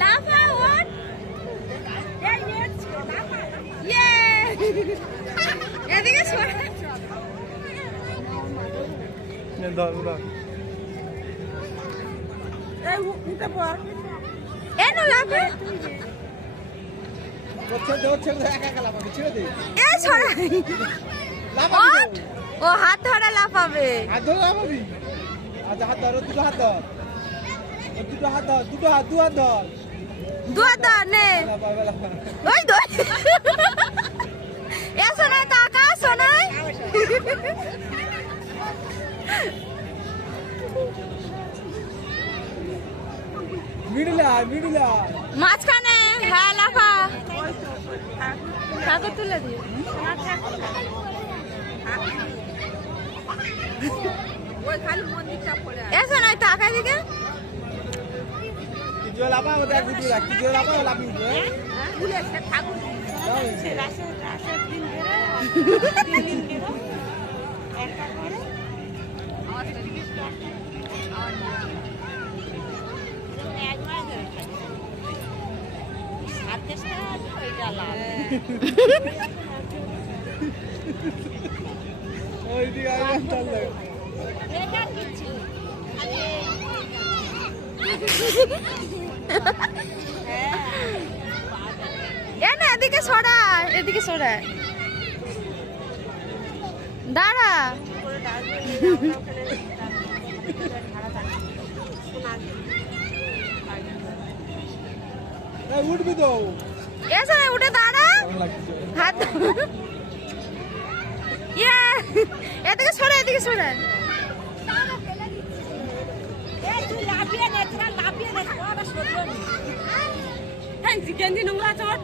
লাফা ওঠ এদিকে উঠে পড় এনো লাফে ও হাত ধরে লাফাবে দুহাত নে ওই এ শোনাই টাকা শোনাই মাঝখানে হ্যাঁ লাফা ঠাকুর তুলে দিয়ে এসো না টাকা দিকে এদিকে সরা এদিকে সরা দাঁড়া উঠবি তো এসে উঠে দাঁড়া হাত এদিকে সরা এদিকে সরা গেঞ্জি নোংরা চট